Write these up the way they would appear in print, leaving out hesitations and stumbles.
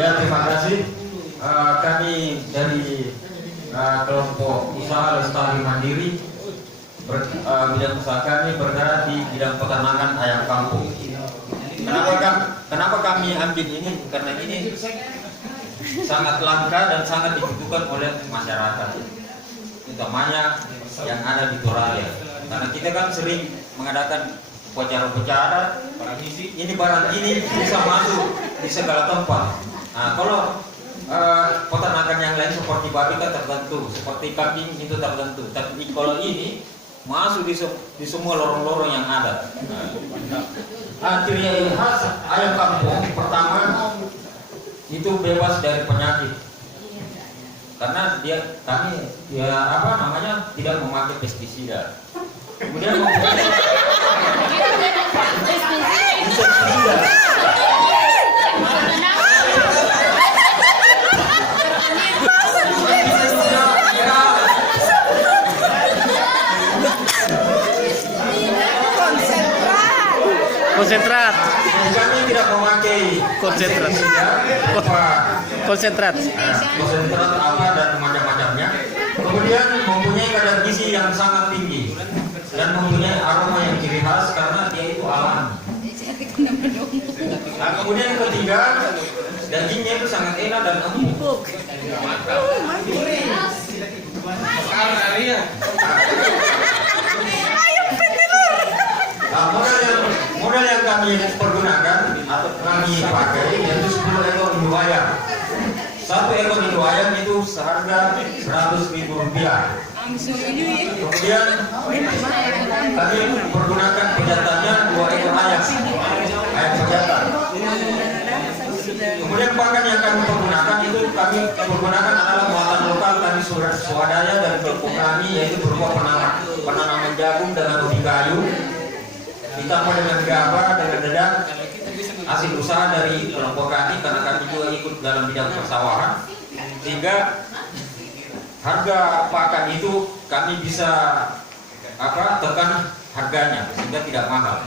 Ya, terima kasih. Kami dari kelompok usaha lestari mandiri bidang usaha kami bergerak di bidang peternakan ayam kampung. Kenapa kami ambil ini? Karena ini sangat langka dan sangat dibutuhkan oleh masyarakat, utamanya yang ada di Toraja. Karena kita kan sering mengadakan upacara-upacara, ini barang ini bisa masuk di segala tempat. Nah, kalau peternakan yang lain seperti babi kan tertentu, seperti kambing itu tertentu. Tapi kalau ini masuk di semua lorong-lorong yang ada. Ciri khas ayam kampung pertama itu bebas dari penyakit, karena kami tidak memakai pestisida. Kemudian insektisida. Konsentrat. Kami tidak memakai Konsentrat. Konsentrat apa dan macam-macamnya. Kemudian mempunyai kadar gizi yang sangat tinggi dan mempunyai aroma yang ciri khas karena dia itu alami. Nah, kemudian yang ketiga, dagingnya itu sangat enak dan empuk. Modal yang kami pergunakan atau kami pakai yaitu 10 ekor induk ayam. Satu ekor induk ayam itu seharga Rp100.000. Kemudian kami pergunakan pejantannya 2 ekor ayam pejantan. Kemudian pakan yang kami pergunakan itu kami pergunakan adalah muatan lokal kami swadaya dari kelompok kami, yaitu berupa penanaman jagung dengan ubi kayu, ditambah dengan gabah dengan dedak, hasil usaha dari kelompok kami karena kami juga ikut dalam bidang persawahan, sehingga harga pakan itu kami bisa tekan harganya sehingga tidak mahal.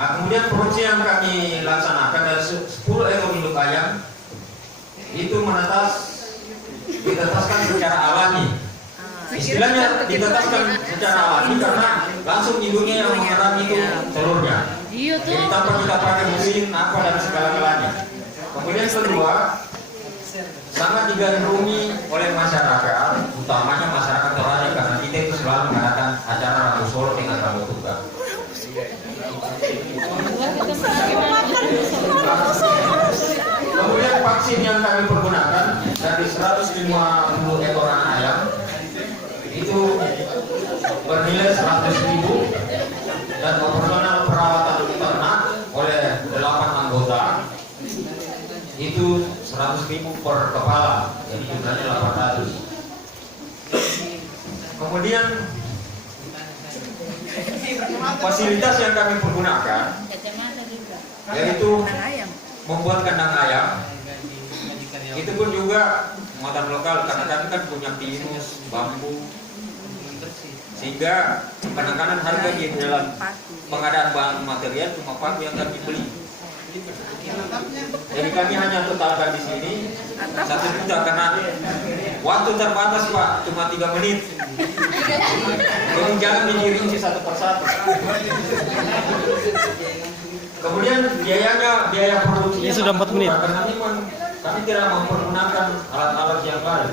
Nah, kemudian produksi yang kami laksanakan dari 10 ekor induk ayam itu ditetaskan secara alami. Istilahnya ditetaskan secara alami karena langsung induknya yang mengeram itu telurnya. Jadi tanpa kita pakai mesin apa dan segala-galanya. Kemudian kedua, sangat digandrungi oleh masyarakat, utamanya masyarakat Toraja karena kita itu selalu mengadakan acara Rabu Solo dengan Rabu Tunggal. Kemudian vaksin yang kami pergunakan dari 150 ekor ayam itu bernilai 100.000 dan operasional perawatan ternak oleh 8 anggota itu 100.000 per kepala, jadi jumlahnya 800. Kemudian fasilitas yang kami pergunakan yaitu membuat kandang ayam. Itu pun juga muatan lokal karena kami kan punya pinus, bambu, sehingga penekanan harga di dalam pengadaan bahan material cuma paku yang kami beli. Jadi kami hanya totalkan di sini 1 juta karena waktu terbatas Pak, cuma 3 menit. Jadi jangan dirinci satu persatu. Kemudian biaya produksi ini sudah 4 menit. Karena kami tidak mempergunakan alat-alat yang lain.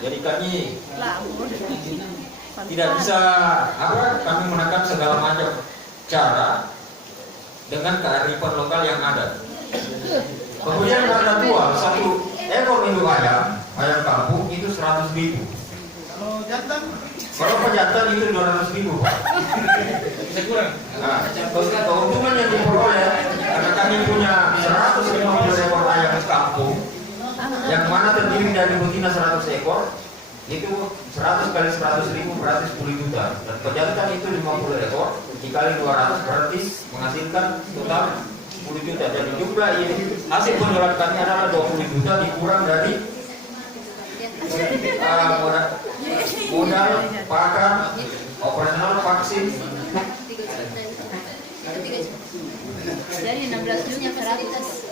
Jadi kami tidak bisa kami menggunakan segala macam cara dengan kearifan lokal yang ada. Kemudian harga jual 1 ekor induk ayam kampung itu 100.000. Kalau pejantan itu 200.000 Pak. Nah, keuntungan yang diperoleh karena kami punya 150 ekor ayam kampung yang mana terdiri dari betina 100 ekor itu 100 kali 100.000 berarti 10 juta dan pejantan itu 50 ekor dikali 200 berarti menghasilkan total 10 juta. Jadi jumlah ini hasil penjualan kami adalah 20 juta dikurang dari modal pakan, operasional vaksin. Jadi 16 juta 100.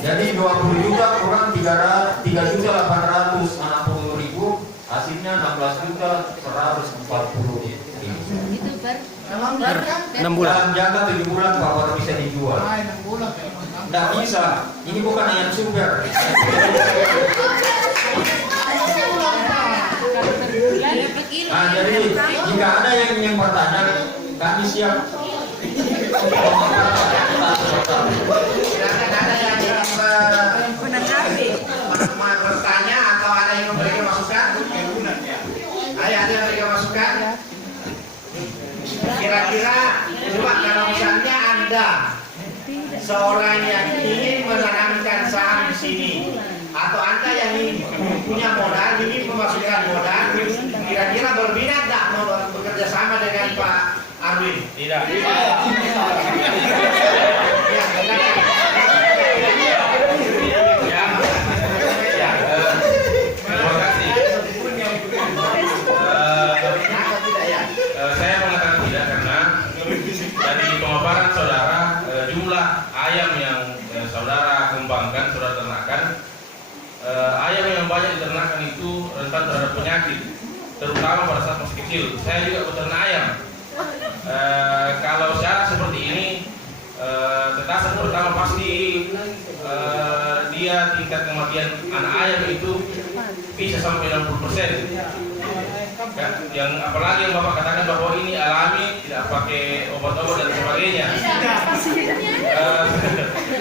Jadi 20 juta kurang 3.860.000, hasilnya 16.140.000. Itu per 6 bulan. Dalam jangka 7 bulan Pak baru bisa dijual. 6 bulan. Nggak bisa, ini bukan ayam super. Nah, jadi jika ada yang ingin bertanya, kami siap. Silakan ada yang mau bertanya atau ada yang memberikan masukan? Ayo, ada yang memberikan masukan? Kira-kira coba kalau misalnya Anda seorang yang ingin menanamkan saham di sini, atau Anda yang punya modal, ingin memasukkan modal, kira-kira berminat tak mau bekerja sama dengan Pak Arwin? Tidak. Ya, silakan. Terima kasih. Saya mengatakan tidak karena dari pemaparan saudara, jumlah ayam yang saudara kembangkan, saudara ternakan, ayam yang banyak diternakan itu rentan terhadap penyakit, terutama pada saat masih kecil. Saya juga peternak ayam. Kalau syarat seperti ini, tetasan pertama pasti dia tingkat kematian anak ayam itu bisa sampai 60%. Yang apalagi yang Bapak katakan bahwa ini alami, tidak pakai obat-obat dan sebagainya.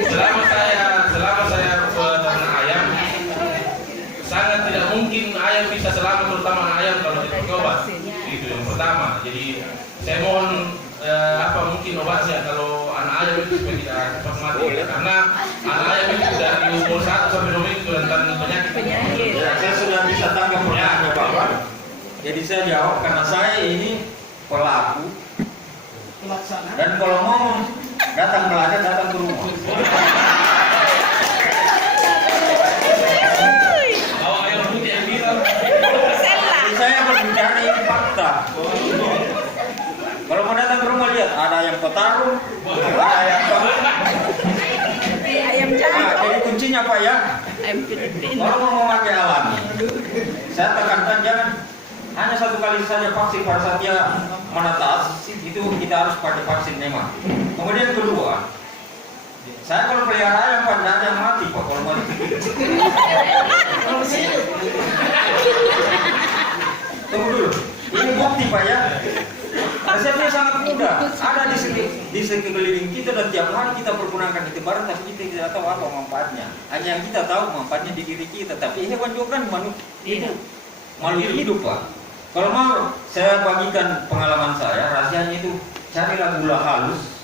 Selama saya peternak ayam, sangat tidak mungkin ayam bisa selamat, terutama anak ayam kalau tidak pakai obat. Itu yang pertama. Jadi saya mohon mungkin obatnya kalau anak ayam itu supaya tidak cepat mati, karena anak ayam itu dari umur 1 sampai 2 minggu rentan penyakit. Ya, saya sudah bisa tangkap pertanyaannya Bapak. Jadi saya jawab karena saya ini pelaku dan kalau ngomong datang belajar datang ke rumah. Bawa ayam putih yang bilang. Jadi saya berbicara ini fakta. Kalau mau datang ke rumah lihat ada ayam petarung, ada ayam ayam jago. Nah, jadi kuncinya Pak ya. Ayam Filipina. Kalau mau memakai alami, saya tekankan jangan hanya 1 kali saja vaksin pada saat dia menetas, itu kita harus pakai vaksin memang. Kemudian kedua, saya kalau pelihara ayam Pak, tidak ada yang mati Pak kalau mati. Tunggu dulu, ini bukti Pak ya. Resepnya sangat mudah, ada di sekeliling kita dan tiap hari kita pergunakan itu barang, tapi kita tidak tahu apa manfaatnya. Hanya yang kita tahu manfaatnya di diri kita, tapi hewan juga kan makhluk hidup Pak. Kalau mau saya bagikan pengalaman saya, rahasianya itu carilah gula halus.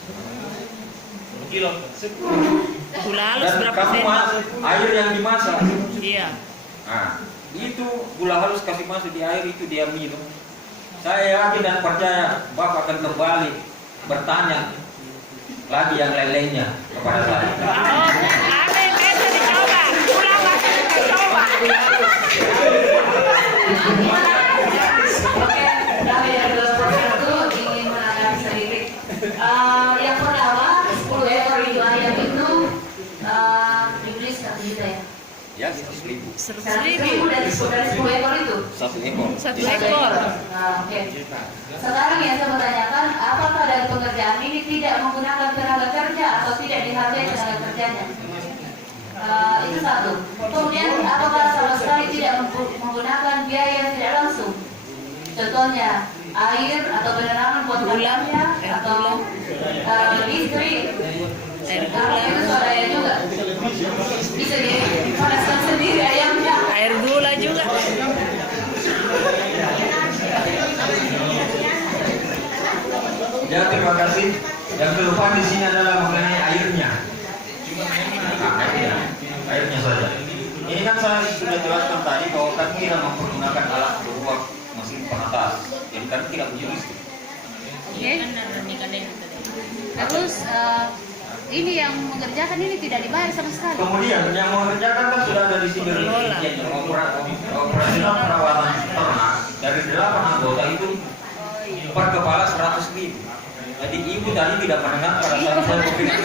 Kilo. Gula halus Dan berapa kamu sen? air yang dimasak. Iya. Nah, itu gula halus kasih masuk di air itu dia minum. Saya yakin dan percaya Bapak akan kembali bertanya lagi yang lain-lainnya kepada saya. Oh, ada yang bisa dicoba. Gula masuk dicoba. Oke, kami dari itu ingin menanggapi sedikit. Yang pertama, 10 ekor itu ayam itu dibeli 1 juta ya. Ya, 100.000. 100.000 dari 10 ekor itu. 1 ekor. 1 ekor. Oke. Sekarang yang saya mau tanyakan, apakah dari pekerjaan ini tidak menggunakan tenaga kerja atau tidak dihargai tenaga kerjanya? Itu satu. Kemudian apakah sama sekali tidak menggunakan biaya yang tidak langsung? Contohnya air atau penerangan buat bulannya atau listrik. Karena itu suaranya juga bisa dipanaskan sendiri ayamnya. Air gula juga. Ya, terima kasih. Yang terlupa di sini adalah mengenai airnya. Airnya saja. Ini kan saya sudah jelaskan tadi bahwa kami tidak mempergunakan alat beruang mesin penetas. Jadi kami tidak punya listrik. Oke. Terus ini yang mengerjakan ini tidak dibayar sama sekali. Kemudian yang mengerjakan kan sudah ada di sini yang operasional perawatan ternak dari 8 anggota itu per kepala 100.000. Jadi ibu tadi tidak mendengar pada saat saya memberikan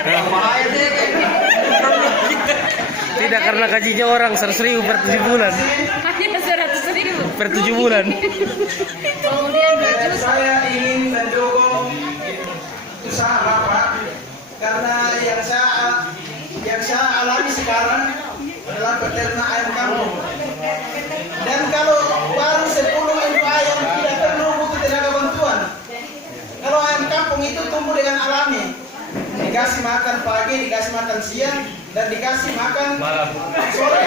Bahaya deh kayak Tidak, karena gajinya orang 100.000 per 7 bulan. Hanya 100.000. Per 7 bulan. Kemudian 2 juta. Saya ingin mendukung usaha Bapak karena yang saya alami sekarang adalah peternak ayam kampung. Dan kalau baru 10 induk ayam tidak perlu butuh tenaga bantuan. Kalau ayam kampung itu tumbuh dengan alami, dikasih makan pagi, dikasih makan siang, dan dikasih makan sore.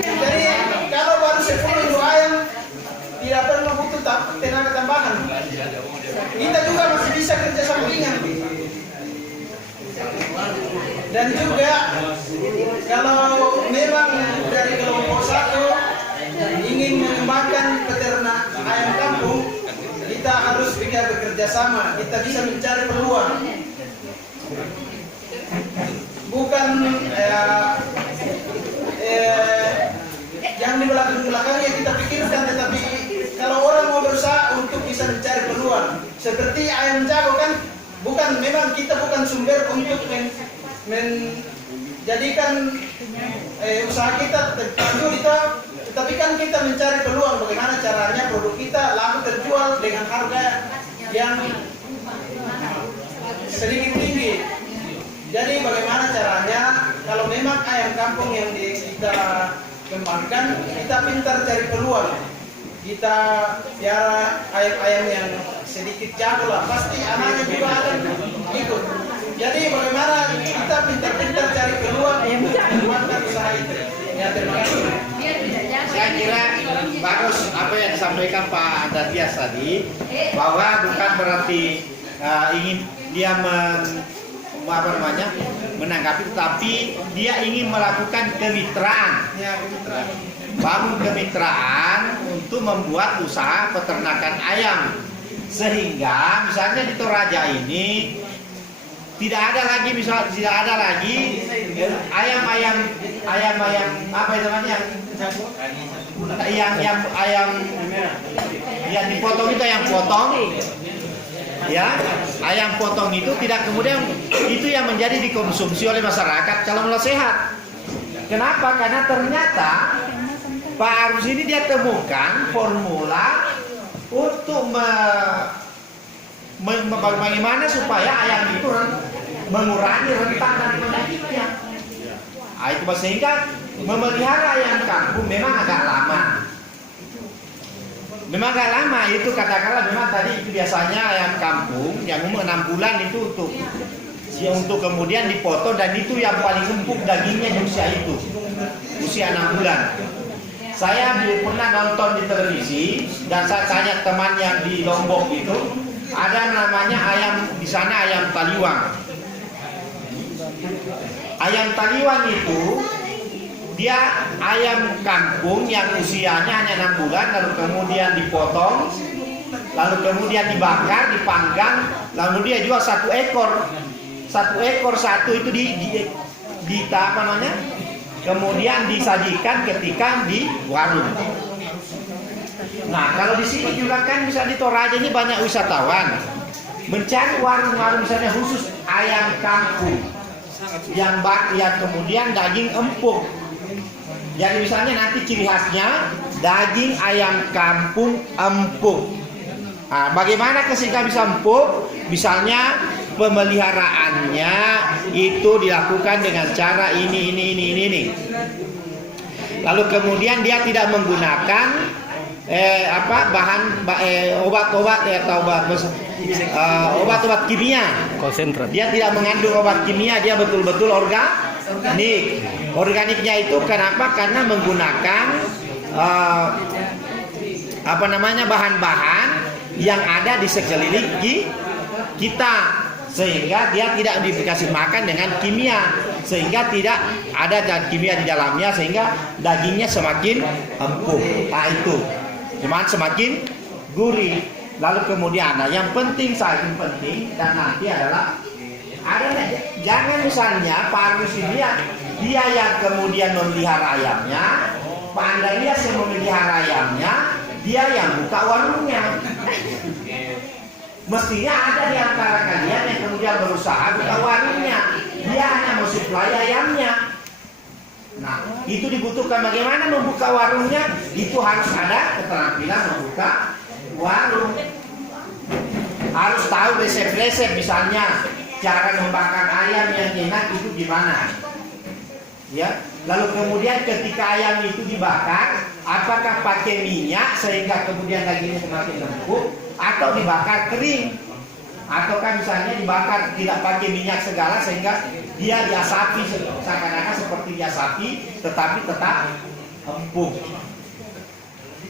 Jadi kalau baru 10 induk ayam tidak perlu butuh tenaga tambahan. Kita juga masih bisa kerja sampingan. Dan juga kalau memang dari kelompok satu ingin mengembangkan peternak ayam kampung, kita harus bekerja sama. Kita bisa mencari peluang. Bukan yang di belakangnya kita pikirkan, tetapi kalau orang mau berusaha untuk bisa mencari peluang, seperti ayam jago kan, memang kita bukan sumber untuk menjadikan usaha kita terpadu kita, tetapi kan kita mencari peluang bagaimana caranya produk kita laku terjual dengan harga yang sedikit tinggi. Jadi bagaimana caranya kalau memang ayam kampung yang kita kembangkan, kita pintar cari peluang. Kita piara ayam-ayam yang sedikit jago lah, pasti anaknya juga akan ikut. Jadi bagaimana kita pintar-pintar cari peluang untuk mengembangkan usaha itu. Ya, terima kasih. Saya kira bagus apa yang disampaikan Pak Andatias tadi, bahwa bukan berarti ingin dia menanggapi, tetapi dia ingin melakukan kemitraan. Ya, kemitraan. Bangun kemitraan untuk membuat usaha peternakan ayam, sehingga misalnya di Toraja ini tidak ada lagi ayam apa namanya yang ayam yang dipotong itu ayam potong, ya, ayam potong itu tidak kemudian itu yang menjadi dikonsumsi oleh masyarakat kalau mulai sehat. Kenapa? Karena ternyata Pak Arus ini dia temukan formula untuk bagaimana supaya ayam itu mengurangi rentan dan penyakitnya. Itu sehingga memelihara ayam kampung memang agak lama. Memang agak lama itu, katakanlah memang tadi itu biasanya ayam kampung yang umur 6 bulan itu untuk kemudian dipotong, dan itu yang paling empuk dagingnya di usia itu, usia 6 bulan. Saya pernah nonton di televisi dan saya tanya teman yang di Lombok itu, ada namanya ayam di sana, ayam taliwang. Ayam taliwang itu dia ayam kampung yang usianya hanya 6 bulan, lalu kemudian dipotong, lalu kemudian dibakar, dipanggang, lalu dia jual satu ekor itu di apa namanya? Kemudian disajikan ketika di warung. Nah, kalau di sini juga kan bisa di Toraja ini banyak wisatawan mencari warung-warung misalnya khusus ayam kampung yang kemudian daging empuk. Jadi misalnya nanti ciri khasnya daging ayam kampung empuk. Nah, bagaimana sehingga bisa empuk? Misalnya pemeliharaannya itu dilakukan dengan cara ini. Lalu kemudian dia tidak menggunakan obat-obat kimia. Konsentrat. Dia tidak mengandung obat kimia, dia betul-betul organik. Organiknya itu kenapa? Karena menggunakan bahan-bahan yang ada di sekeliling kita, sehingga dia tidak dikasih makan dengan kimia, sehingga tidak ada zat kimia di dalamnya, sehingga dagingnya semakin empuk. Nah, itu semakin gurih. Lalu kemudian yang penting dan nanti adalah jangan misalnya Pak Arus ini dia yang kemudian memelihara ayamnya, Pak Andalias yang memelihara ayamnya, dia yang buka warungnya. Mestinya ada di antara kalian yang kemudian berusaha buka warungnya. Dia hanya mau supply ayamnya. Nah, itu dibutuhkan bagaimana membuka warungnya. Itu harus ada keterampilan membuka warung. Harus tahu resep-resep, misalnya cara membakar ayam yang enak itu gimana. Ya, lalu kemudian ketika ayam itu dibakar, apakah pakai minyak sehingga kemudian dagingnya semakin empuk, atau dibakar kering, ataukah misalnya dibakar tidak pakai minyak segala sehingga dia diasapi seakan-akan seperti diasapi tetapi tetap empuk.